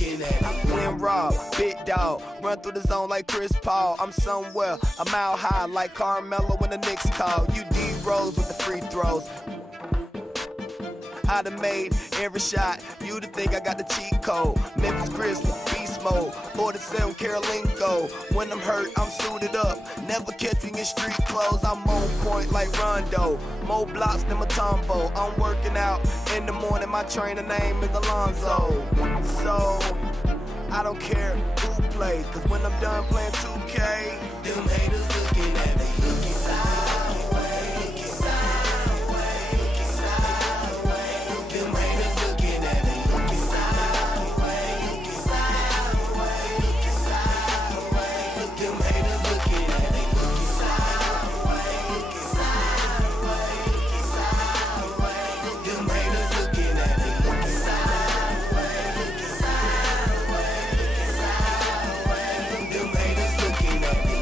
looking at me. Win raw, big dog, run through the zone like Chris Paul. I'm somewhere a mile high like Carmelo when the Knicks call. You D-Rose with the free throws. I done made every shot. You to think I got the cheat code. Memphis Grizzlies, beast mode. 47 Carolinko. When I'm hurt, I'm suited up. Never catch me in street clothes. I'm on point like Rondo. More blocks than Matumbo. I'm working out in the morning. My trainer name is Alonzo. So I don't care who plays, cause when I'm done playing 2K, them haters looking at me, looking sideways, looking sideways, looking sideways. Them haters looking at me, looking sideways, looking sideways, looking sideways. Them haters looking at me, looking sideways, looking sideways, looking sideways. Them haters looking at me, looking sideways, looking sideways, looking sideways. Them haters looking at me,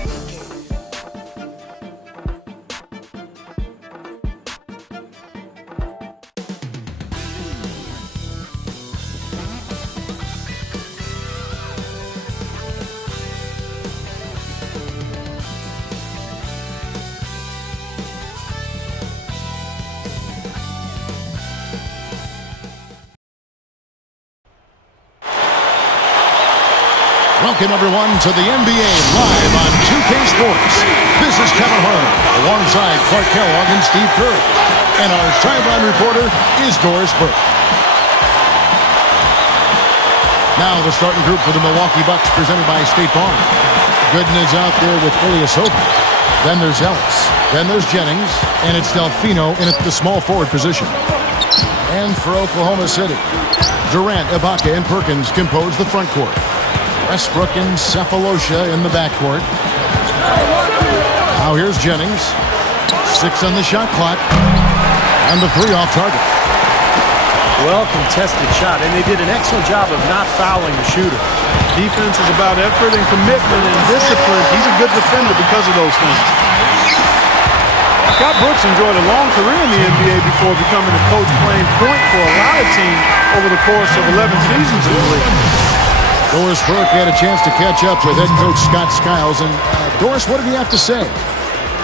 Welcome, everyone, to the NBA live on 2K Sports. This is Kevin Harlan, alongside Clark Kellogg and Steve Kerr. And our sideline reporter is Doris Burke. Now the starting group for the Milwaukee Bucks, presented by State Farm. Gooden is out there with Ilyasova. Then there's Ellis. Then there's Jennings. And it's Delfino in at the small forward position. And for Oklahoma City, Durant, Ibaka, and Perkins compose the front court. Westbrook and Cephalosha in the backcourt. Now here's Jennings. 6 on the shot clock. And the 3 off target. Well contested shot, and they did an excellent job of not fouling the shooter. Defense is about effort and commitment and discipline. He's a good defender because of those things. Scott Brooks enjoyed a long career in the NBA before becoming a coach playing point for a lot of teams over the course of 11 seasons in the league. Doris Burke had a chance to catch up with head coach Scott Skiles. And Doris, what did he have to say?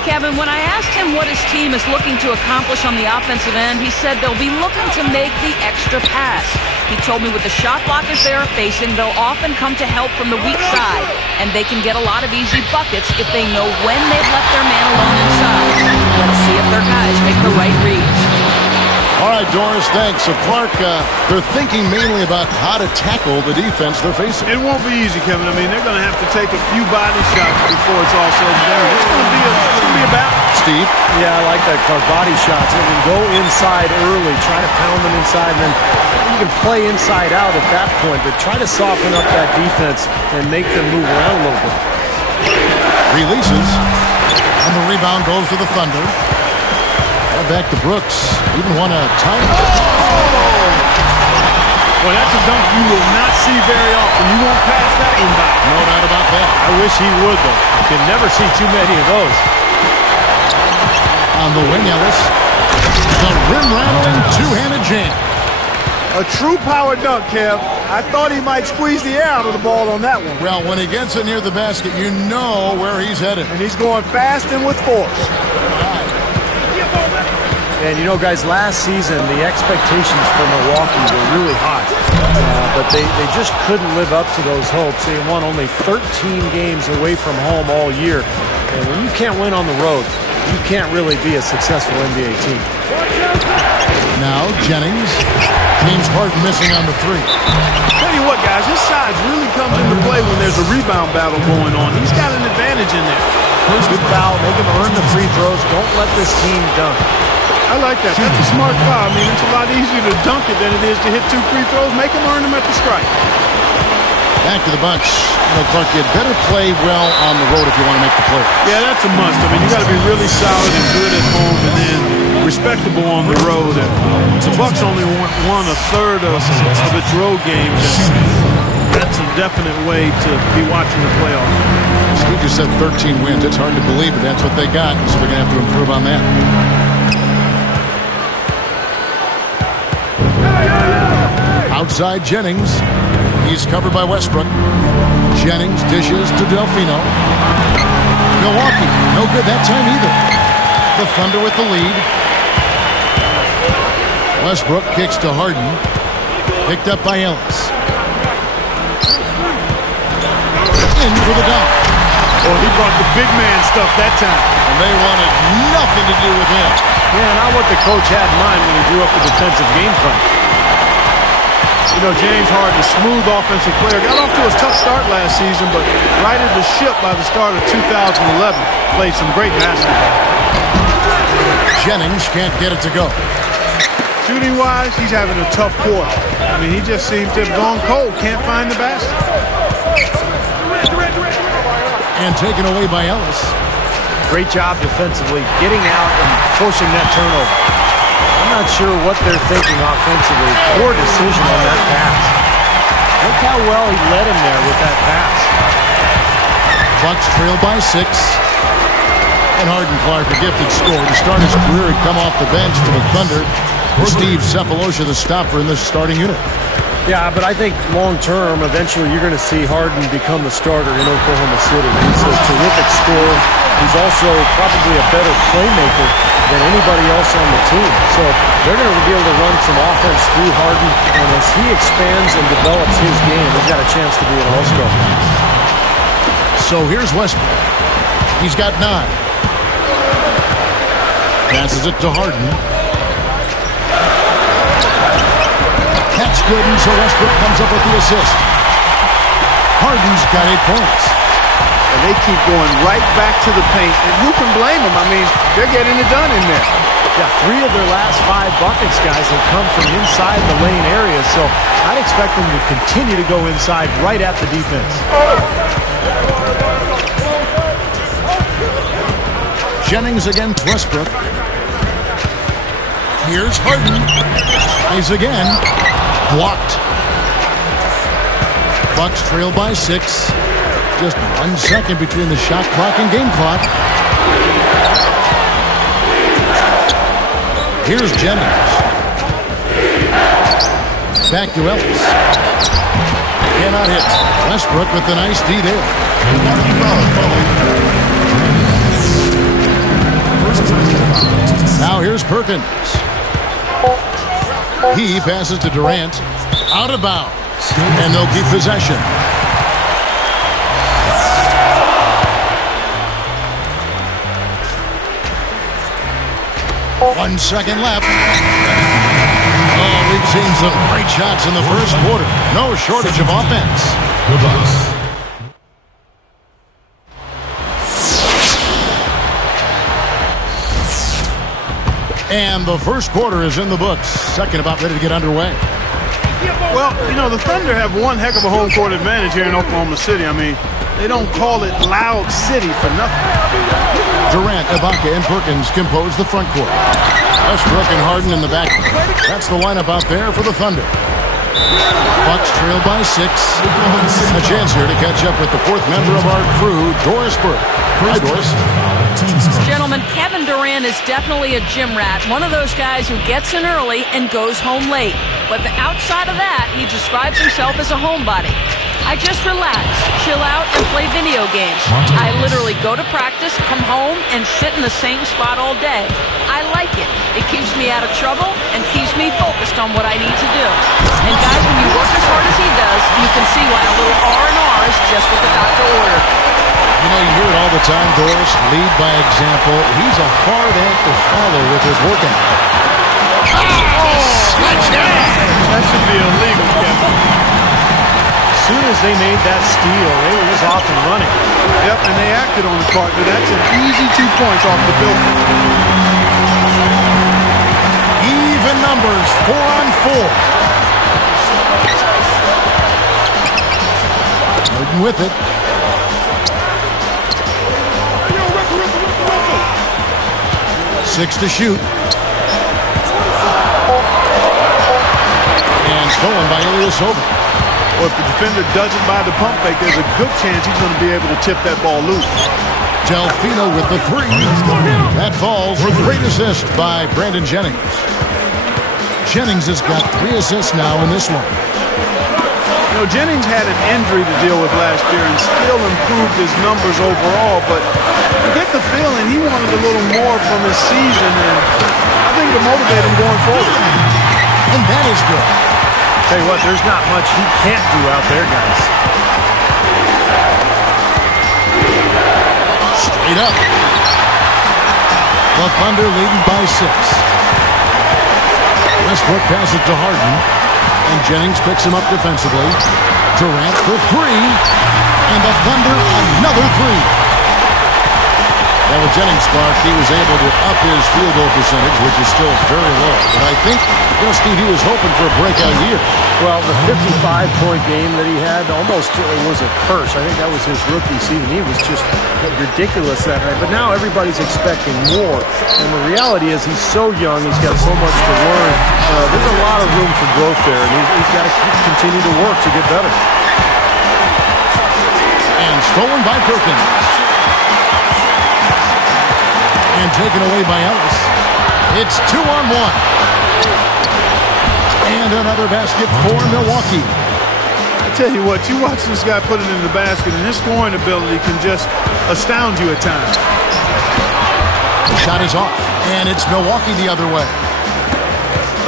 Kevin, when I asked him what his team is looking to accomplish on the offensive end, he said they'll be looking to make the extra pass. He told me with the shot blockers they are facing, they'll often come to help from the weak side, and they can get a lot of easy buckets if they know when they've left their man alone inside. Let's see if their guys make the right reads. All right, Doris, thanks. So, Clark, they're thinking mainly about how to tackle the defense they're facing. It won't be easy, Kevin. I mean, they're going to have to take a few body shots before it's all said and done. It's going to be a battle. Steve? Yeah, I like that, Clark. Body shots. I mean, go inside early. Try to pound them inside, and then you can play inside out at that point, but try to soften up that defense and make them move around a little bit. Releases. And the rebound goes to the Thunder. Back to Brooks. Even won a time. Well, that's a dunk you will not see very often. You won't pass that one by. No doubt about that. I wish he would, though. You can never see too many of those. On the wing, Ellis. The rim-rattling two-handed jam. A true power dunk, Kev. I thought he might squeeze the air out of the ball on that one. Well, when he gets it near the basket, you know where he's headed. And he's going fast and with force. And, you know, guys, last season, the expectations for Milwaukee were really high. But they just couldn't live up to those hopes. They won only 13 games away from home all year. And when you can't win on the road, you can't really be a successful NBA team. Now, Jennings. James Harden missing on the 3. Tell you what, guys, his size really comes into play when there's a rebound battle going on. He's got an advantage in there. Good foul. Make him earn the free throws. Don't let this team dunk. I like that. That's a smart foul. I mean, it's a lot easier to dunk it than it is to hit 2 free throws. Make them earn them at the strike. Back to the Bucks. You know, Clark, you'd better play well on the road if you want to make the play. Yeah, that's a must. I mean, you got to be really solid and good at home and then respectable on the road. And the Bucks only won a third of its road games. That's a definite way to be watching the playoffs. Steve just said 13 wins. It's hard to believe, but that's what they got, so they're going to have to improve on that. Outside Jennings. He's covered by Westbrook. Jennings dishes to Delfino. Milwaukee, no good that time either. The Thunder with the lead. Westbrook kicks to Harden. Picked up by Ellis. In for the dunk. Oh, he brought the big man stuff that time. And they wanted nothing to do with him. Yeah, not what the coach had in mind when he drew up the defensive game plan. You know, James Harden, a smooth offensive player, got off to a tough start last season, but righted the ship by the start of 2011. Played some great basketball. Jennings can't get it to go. Shooting-wise, he's having a tough quarter. I mean, he just seems to have gone cold. Can't find the basket. And taken away by Ellis. Great job defensively, getting out and forcing that turnover. I'm not sure what they're thinking offensively. Poor decision on that pass. Look how well he led him there with that pass. Bucks trail by 6. And Harden Clark, a gifted scorer. To start his career, he'd come off the bench for the Thunder. Steve Cephalosha, the stopper in this starting unit. Yeah, but I think long-term, eventually you're going to see Harden become the starter in Oklahoma City. He's a terrific scorer. He's also probably a better playmaker than anybody else on the team. So they're going to be able to run some offense through Harden, and as he expands and develops his game, he's got a chance to be an all-star. So here's Westbrook. He's got 9. Passes it to Harden. That's good, and so Westbrook comes up with the assist. Harden's got 8 points. And they keep going right back to the paint. And who can blame them? I mean, they're getting it done in there. Yeah, 3 of their last 5 buckets, guys, have come from inside the lane area. So I'd expect them to continue to go inside right at the defense. Jennings against Westbrook. Here's Harden. Plays again. Blocked. Bucks trail by 6. Just 1 second between the shot clock and game clock. Here's Jennings. Back to Ellis. Cannot hit. Westbrook with the nice D there. Now here's Perkins. He passes to Durant. Out of bounds. And they'll keep possession. One second left. Oh, we've seen some great shots in the first quarter. No shortage of offense. And the first quarter is in the books. Second about ready to get underway. Well, you know, the Thunder have one heck of a home court advantage here in Oklahoma City. I mean, they don't call it Loud City for nothing. Durant, Ibaka, and Perkins compose the front court. Westbrook and Harden in the back. That's the lineup out there for the Thunder. Bucks trail by 6. A chance here to catch up with the 4th member of our crew, Doris Burke. Hi, Doris. Gentlemen, Kevin Durant is definitely a gym rat. One of those guys who gets in early and goes home late. But outside of that, he describes himself as a homebody. I just relax, chill out, and play video games. I literally go to practice, come home, and sit in the same spot all day. I like it. It keeps me out of trouble and keeps me focused on what I need to do. And guys, when you work as hard as he does, you can see why a little R&R is just what the doctor ordered. You know, you hear it all the time, Doris. Lead by example. He's a hard act to follow with his workout. That should be illegal, Kevin. As soon as they made that steal, they were just off and running. Yep, and they acted on the partner. That's an easy 2 points off the bill. Even numbers, 4 on 4. Harden with it. Six to shoot. And stolen by Ilyasova. Well, if the defender does it by the pump fake, there's a good chance he's going to be able to tip that ball loose. Delfino with the 3. That falls. Great assist by Brandon Jennings. Jennings has got 3 assists now in this one. You know, Jennings had an injury to deal with last year and still improved his numbers overall, but you get the feeling he wanted a little more from his season, and I think it'll motivate him going forward. And that is good. Tell you what, there's not much he can't do out there, guys. Straight up. The Thunder leading by 6. Westbrook passes to Harden, and Jennings picks him up defensively. Durant for 3, and the Thunder another 3. Now with Jennings, Clark, he was able to up his field goal percentage, which is still very low. But I think, Steve, he was hoping for a breakout year. Well, the 55-point game that he had almost was a curse. I think that was his rookie season. He was just ridiculous that night. But now everybody's expecting more. And the reality is he's so young. He's got so much to learn. There's a lot of room for growth there, and he's got to continue to work to get better. And stolen by Perkins. And taken away by Ellis. It's 2-on-1. And another basket for Milwaukee. I tell you what, you watch this guy put it in the basket, and his scoring ability can just astound you at times. The shot is off, and it's Milwaukee the other way.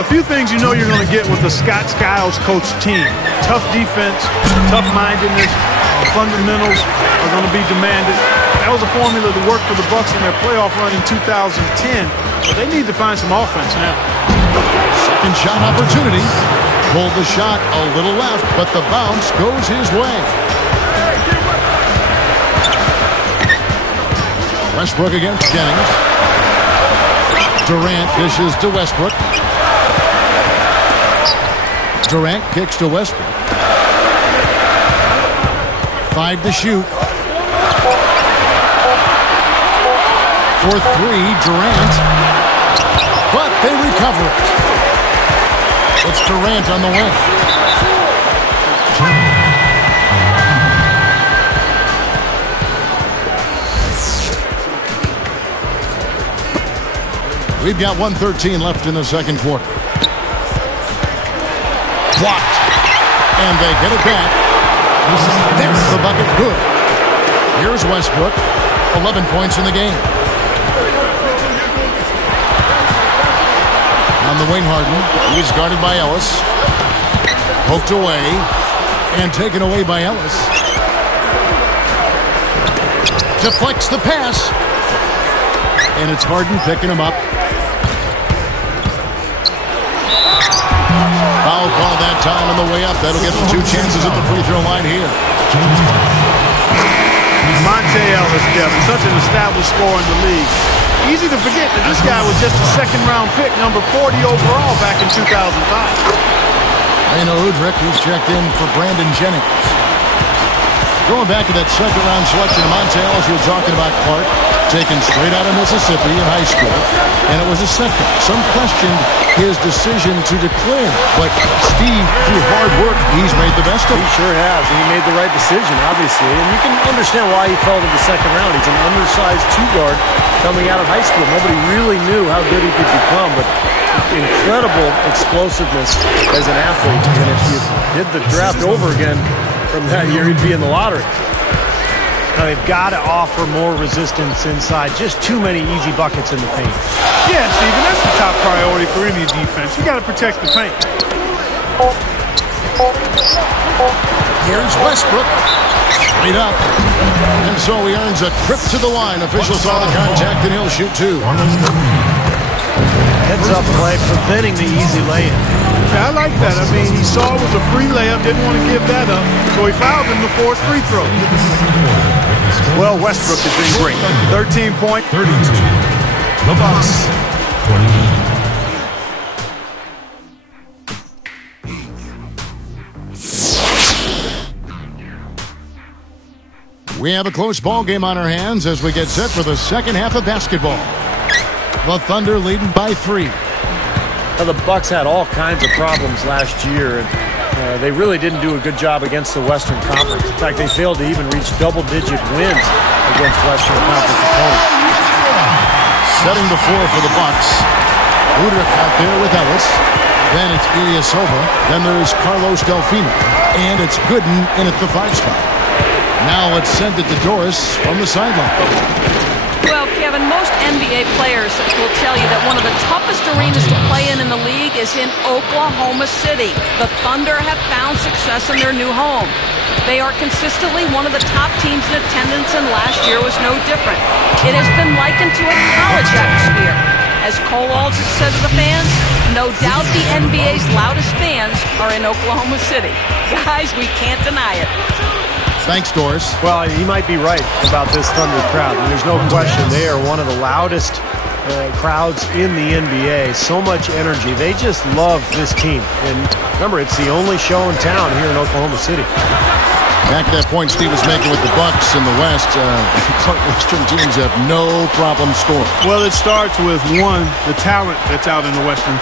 A few things you know you're going to get with the Scott Skiles coach team. Tough defense, tough-mindedness, fundamentals are going to be demanded. That was a formula that worked for the Bucks in their playoff run in 2010, but they need to find some offense now. Second shot opportunity. Pulled the shot a little left, but the bounce goes his way. Westbrook against Jennings. Durant dishes to Westbrook. Durant kicks to Westbrook. 5 to shoot. For 3, Durant. But they recover it. It's Durant on the wing. We've got 1:13 left in the second quarter. Blocked. And they get it back. There's the bucket. Good. Here's Westbrook. 11 points in the game. On the wing, Harden. He's guarded by Ellis. Poked away. And taken away by Ellis. Deflects the pass. And it's Harden picking him up. Foul call that time on the way up. That'll get the 2 chances at the free throw line here. Monte Ellis, Kevin, such an established scorer in the league. Easy to forget that this guy was just a second-round pick, number 40 overall back in 2005. Reno Udrich, who's checked in for Brandon Jennings. Going back to that second-round selection of Monte Ellis you were talking about, Clark, taken straight out of Mississippi in high school, and it was a second. Some questioned his decision to declare, but Steve, through hard work, he's made the best of it. He sure has, and he made the right decision, obviously. And you can understand why he fell to the second round. He's an undersized 2-guard coming out of high school. Nobody really knew how good he could become, but incredible explosiveness as an athlete. And if you did the draft over again from that year, he'd be in the lottery. Now, they've got to offer more resistance inside. Just too many easy buckets in the paint. Yeah, Steven, that's the top priority for any defense. You got to protect the paint. Here's Westbrook. Straight up. And so he earns a trip to the line. Officials saw the contact, and he'll shoot 2. Heads-up play, preventing the easy lay-in. Yeah, I like that. I mean, he saw it was a free layup, didn't want to give that up, so he fouled him the 4th free throw. Well, Westbrook has been great. 13 points. 32. The Bucks, 20. We have a close ball game on our hands as we get set for the second half of basketball. The Thunder leading by 3. Now, the Bucks had all kinds of problems last year, and they really didn't do a good job against the Western Conference. In fact, they failed to even reach double-digit wins against Western Conference opponents. Setting the floor for the Bucks. Udrich out there with Ellis. Then it's Ilyasova. Then there's Carlos Delfino. And it's Gooden in at the 5 spot. Now let's send it to Doris from the sideline. Well, Kevin, most NBA players will tell you that one of the toughest arenas to play in the league is in Oklahoma City. The Thunder have found success in their new home. They are consistently one of the top teams in attendance, and last year was no different. It has been likened to a college atmosphere. As Cole Aldrich said to the fans, no doubt the NBA's loudest fans are in Oklahoma City. Guys, we can't deny it. Thanks, Doris. Well, he might be right about this Thunder crowd. There's no question they are one of the loudest crowds in the NBA. So much energy. They just love this team. And remember, it's the only show in town here in Oklahoma City. Back to that point Steve was making with the Bucks in the West. Western teams have no problem scoring. Well, it starts with, one, the talent that's out in the Western.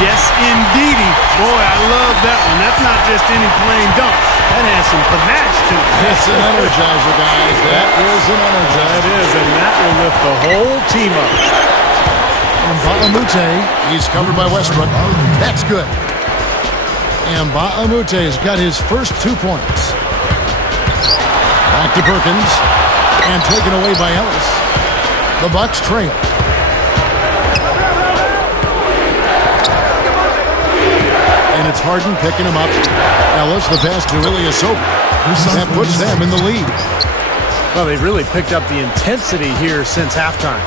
Yes, indeedy. Boy, I love that one. That's not just any plain dunk. That has some panache to it. It's an energizer, guys. That is an energizer. That is, and that will lift the whole team up. And Ba'amute, he's covered by Westbrook. That's good. And Ba'amute has got his first 2 points. Back to Perkins. And taken away by Ellis. The Bucks trail. And it's Harden picking him up. Ellis, the pass to Ilyasova. That puts them in the lead. Well, they've really picked up the intensity here since halftime.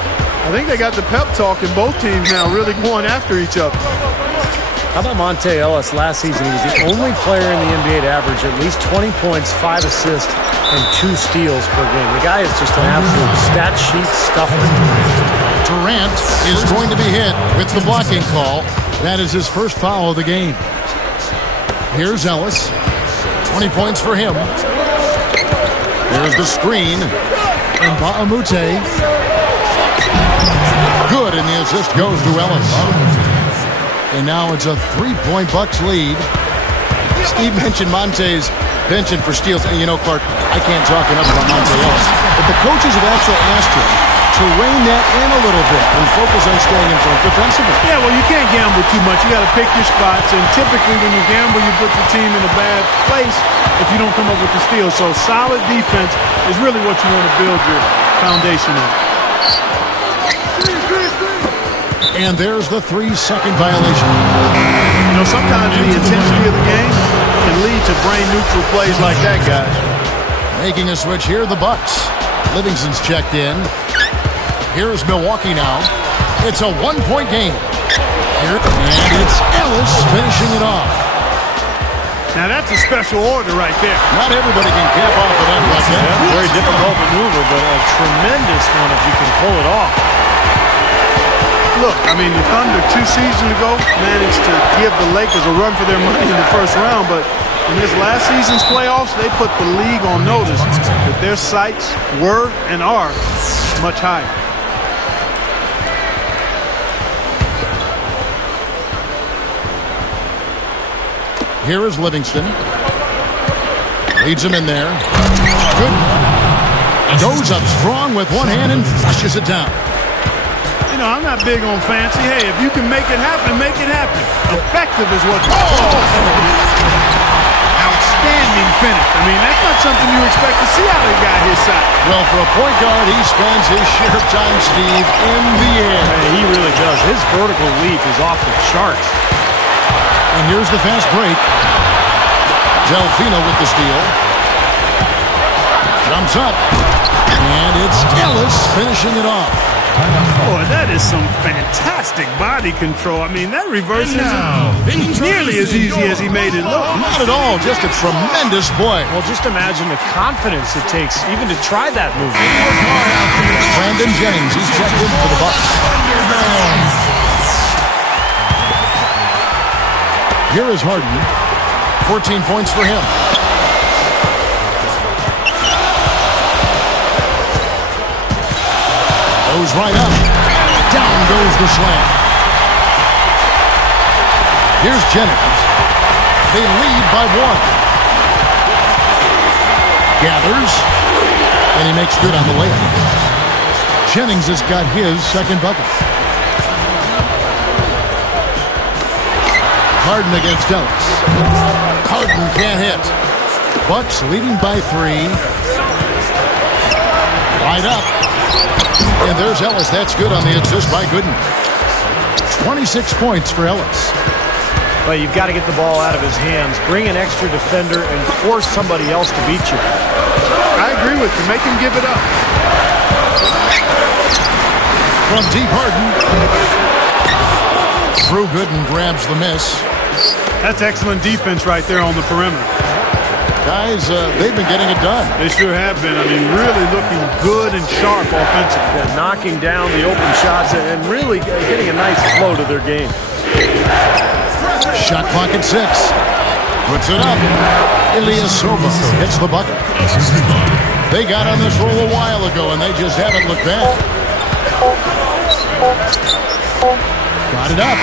I think they got the pep talk in both teams now, really going after each other. How about Monte Ellis? Last season, he was the only player in the NBA to average at least 20 points, 5 assists, and 2 steals per game. The guy is just an absolute stat sheet stuffer. Durant is going to be hit with the blocking call. That is his first foul of the game. Here's Ellis. 20 points for him. There's the screen. And Ba'amute. Good, and the assist goes to Ellis. And now it's a 3-point Bucks lead. Steve mentioned Monte's penchant for steals. And you know, Clark, I can't talk enough about Monte Ellis. But the coaches have actually asked him to rein that in a little bit and focus on staying in front defensively. Yeah, well, you can't gamble too much. You got to pick your spots, and typically when you gamble, you put the team in a bad place if you don't come up with the steals. So solid defense is really what you want to build your foundation on. And there's the 3-second violation. You know, sometimes the intensity of the game can lead to brain-neutral plays like that, guys. Making a switch here, the Bucks. Livingston's checked in. Here's Milwaukee now. It's a 1-point game. Here, and it's Ellis finishing it off. Now that's a special order right there. Not everybody can cap off of that like that. Very difficult maneuver, but a tremendous one if you can pull it off. Look, I mean, the Thunder 2 seasons ago managed to give the Lakers a run for their money in the first round, but in this last season's playoffs, they put the league on notice that their sights were and are much higher. Here is Livingston. Leads him in there. Good. Goes up strong with one hand and flushes it down. You know, I'm not big on fancy. Hey, if you can make it happen, make it happen. Effective is what. Outstanding finish. I mean, that's not something you expect to see out of a guy his size. Well, for a point guard, he spends his share of time, Steve, in the air. Man, he really does. His vertical leap is off the charts. And here's the fast break. Delfino with the steal. Jumps up. And it's Ellis finishing it off. Boy, that is some fantastic body control. I mean, that reverse isn't nearly as easy as he made it look. Not at all. Just a tremendous play. Well, just imagine the confidence it takes even to try that move. Brandon Jennings, he's checked in for the Bucks. Here is Harden. 14 points for him. Goes right up. Down goes the slam. Here's Jennings. They lead by 1. Gathers. And he makes good on the layup. Jennings has got his second bucket. Harden against Ellis. Harden can't hit. Bucks leading by 3. Right up. And there's Ellis. That's good on the assist by Gooden. 26 points for Ellis. Well, you've got to get the ball out of his hands, bring an extra defender, and force somebody else to beat you. I agree with you. Make him give it up. From deep, Harden. Drew Gooden grabs the miss. That's excellent defense right there on the perimeter. Guys, they've been getting it done. They sure have been. I mean, really looking good and sharp offensively. Yeah, knocking down the open shots and really getting a nice flow to their game. Shot clock at 6. Puts it up. Ilyasova hits the bucket. They got on this roll a while ago, and they just haven't looked back. Got it up.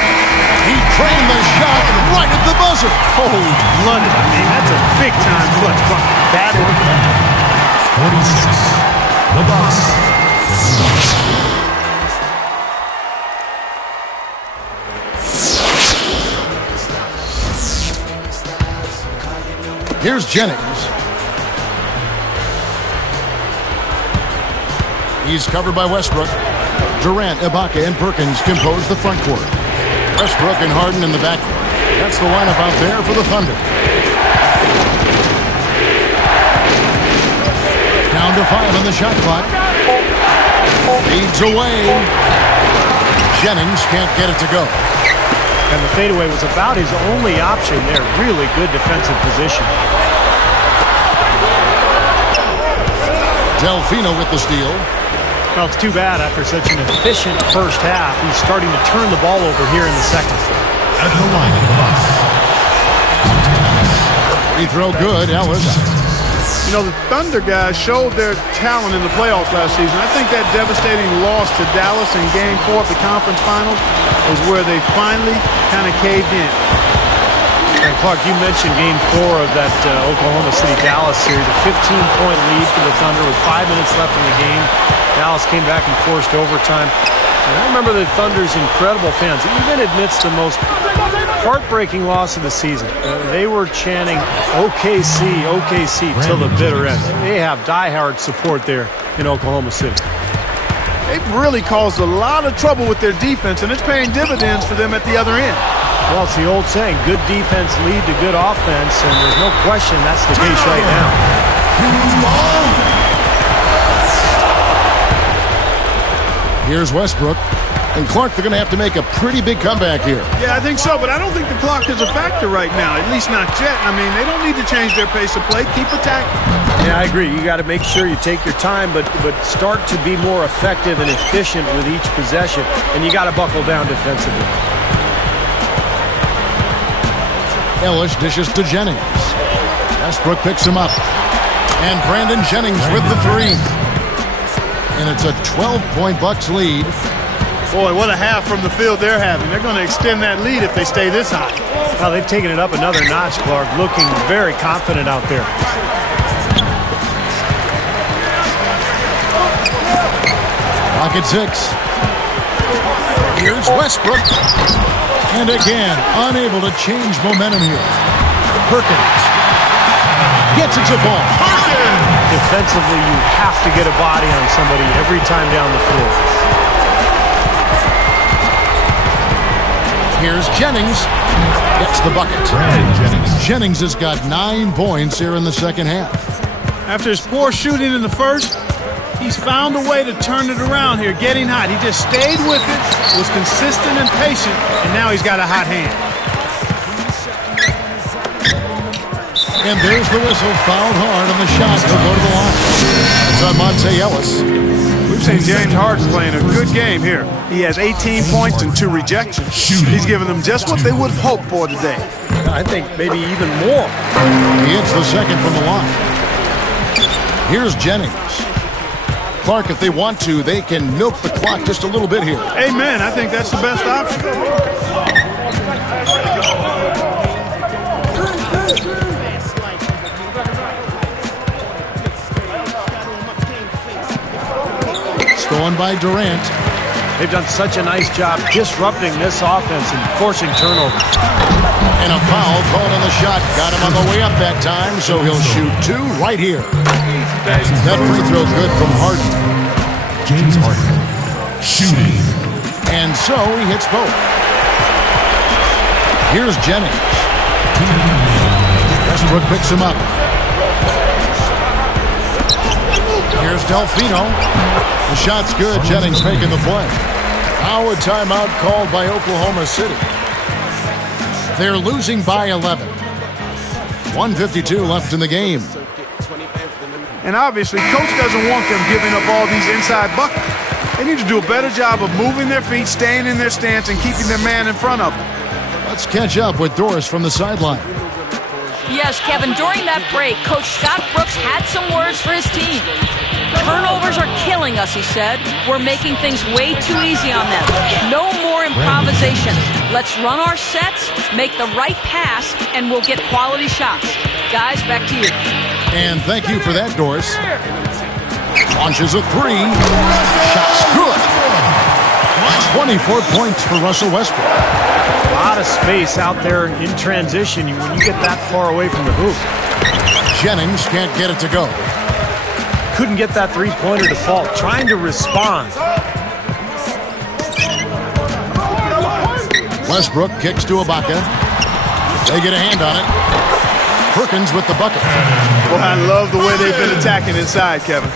He trained the shot right at the buzzer. Cold-blooded. I mean, that's a big-time clutch bucket. That is 46. The Bucks. Here's Jennings. He's covered by Westbrook. Durant, Ibaka, and Perkins compose the front court. Westbrook and Harden in the backcourt. That's the lineup out there for the Thunder. Down to 5 on the shot clock. Leads away. Jennings can't get it to go. And the fadeaway was about his only option there. Really good defensive position. Delfino with the steal. Well, it's too bad after such an efficient first half. He's starting to turn the ball over here in the second. At the line of the Bucks. Free throw good, Ellis. You know, the Thunder guys showed their talent in the playoffs last season. I think that devastating loss to Dallas in Game 4 of the conference finals was where they finally kind of caved in. And Clark, you mentioned Game 4 of that Oklahoma City-Dallas series. A 15-point lead for the Thunder with 5 minutes left in the game. Dallas came back and forced overtime. And I remember the Thunder's incredible fans, even amidst the most heartbreaking loss of the season. They were chanting OKC, OKC till the bitter end. They have diehard support there in Oklahoma City. They've really caused a lot of trouble with their defense, and it's paying dividends for them at the other end. Well, it's the old saying, good defense lead to good offense, and there's no question that's the case right now. Here's Westbrook. And Clark, they're going to have to make a pretty big comeback here. Yeah, I think so, but I don't think the clock is a factor right now, at least not yet. I mean, they don't need to change their pace of play. Keep attacking. Yeah, I agree. You got to make sure you take your time, but start to be more effective and efficient with each possession, and you got to buckle down defensively. Ellis dishes to Jennings. Westbrook picks him up. And Brandon Jennings with the 3. And it's a 12-point Bucks lead. Boy, what a half from the field they're having. They're going to extend that lead if they stay this high. Well, they've taken it up another notch, Clark, looking very confident out there. Clock at 6. Here's Westbrook. And again, unable to change momentum here. Perkins gets it to fall. Defensively, you have to get a body on somebody every time down the floor. Here's Jennings. Gets the bucket. Jennings has got 9 points here in the second half. After his poor shooting in the first, he's found a way to turn it around here, getting hot. He just stayed with it, was consistent and patient, and now he's got a hot hand. And there's the whistle, fouled hard on the shot. He'll go to the line. It's on Monte Ellis. We've seen James Harden playing a good game here. He has 18 points and 2 rejections. He's giving them just what they would have hoped for today. I think maybe even more. He hits the second from the line. Here's Jennings. Clark, if they want to, they can milk the clock just a little bit here. Amen. I think that's the best option. Stolen by Durant. They've done such a nice job disrupting this offense and forcing turnovers. And a foul called on the shot. Got him on the way up that time, so he'll shoot 2 right here. That free throw good from Harden. James Harden. Shooting. And so he hits both. Here's Jennings. Westbrook picks him up. Here's Delfino. The shot's good. Jennings making the play. Now a timeout called by Oklahoma City. They're losing by 11. 1:52 left in the game. And obviously, coach doesn't want them giving up all these inside buckets. They need to do a better job of moving their feet, staying in their stance, and keeping their man in front of them. Let's catch up with Doris from the sideline. Yes, Kevin, during that break, Coach Scott Brooks had some words for his team. Turnovers are killing us, he said. We're making things way too easy on them. No more improvisation. Let's run our sets, make the right pass, and we'll get quality shots. Guys, back to you. And thank you for that, Doris. Launches a 3. Shot's good. 24 points for Russell Westbrook. A lot of space out there in transition when you get that far away from the hoop. Jennings can't get it to go. Couldn't get that three-pointer to fall. Trying to respond. Westbrook kicks to Ibaka. They get a hand on it. Perkins with the bucket. Well, I love the way they've been attacking inside, Kevin.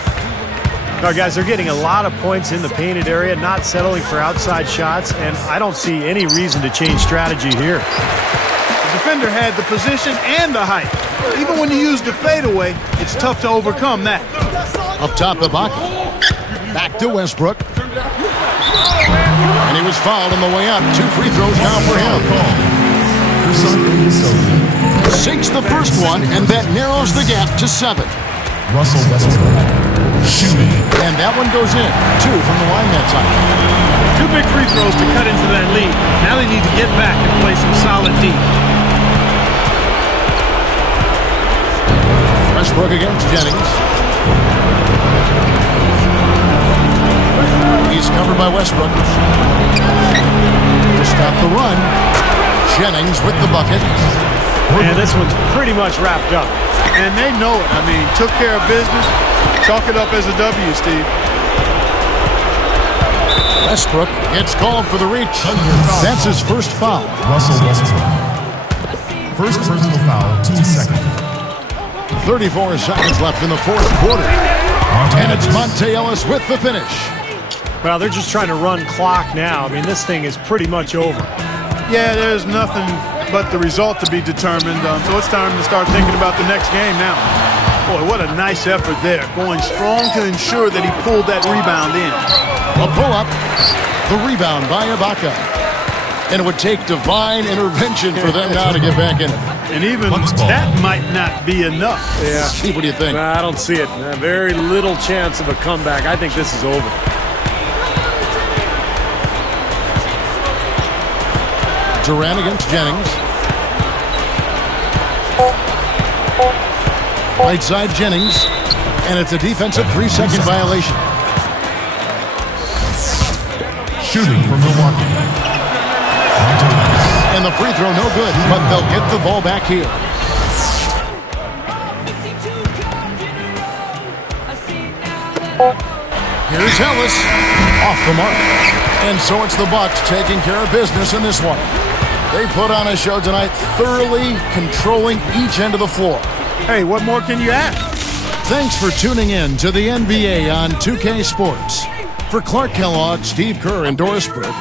Now, guys, they're getting a lot of points in the painted area, not settling for outside shots, and I don't see any reason to change strategy here. The defender had the position and the height. Even when you use the fadeaway, it's tough to overcome that. Up top, Ibaka. Back to Westbrook. And he was fouled on the way up. 2 free throws now for him. Sinks the first one, and that narrows the gap to 7. Russell Westbrook. Shooting. And that one goes in. 2 from the line that time. 2 big free throws to cut into that lead. Now they need to get back and play some solid D. Westbrook against Jennings. He's covered by Westbrook. To stop the run. Jennings with the bucket. And this one's pretty much wrapped up. And they know it. I mean, took care of business. Chalk it up as a W, Steve. Westbrook gets called for the reach. That's his first foul. Russell Westbrook. First personal foul, team second. 34 seconds left in the fourth quarter. And it's Monte Ellis with the finish. Well, they're just trying to run clock now. I mean, this thing is pretty much over. Yeah, there's nothing but the result to be determined. So it's time to start thinking about the next game now. Boy, what a nice effort there. Going strong to ensure that he pulled that rebound in. A pull-up. The rebound by Ibaka. And it would take divine intervention for them now to get back in it. And even that might not be enough. Yeah. Steve, what do you think? I don't see it. Very little chance of a comeback. I think this is over. Durant against Jennings. Right side Jennings. And it's a defensive 3-second violation. Shooting for Milwaukee. And the free throw no good, but they'll get the ball back here. Here's Ellis. Off the mark. And so it's the Bucks taking care of business in this one. They put on a show tonight, thoroughly controlling each end of the floor. Hey, what more can you ask? Thanks for tuning in to the NBA on 2K Sports. For Clark Kellogg, Steve Kerr, and Doris Burke,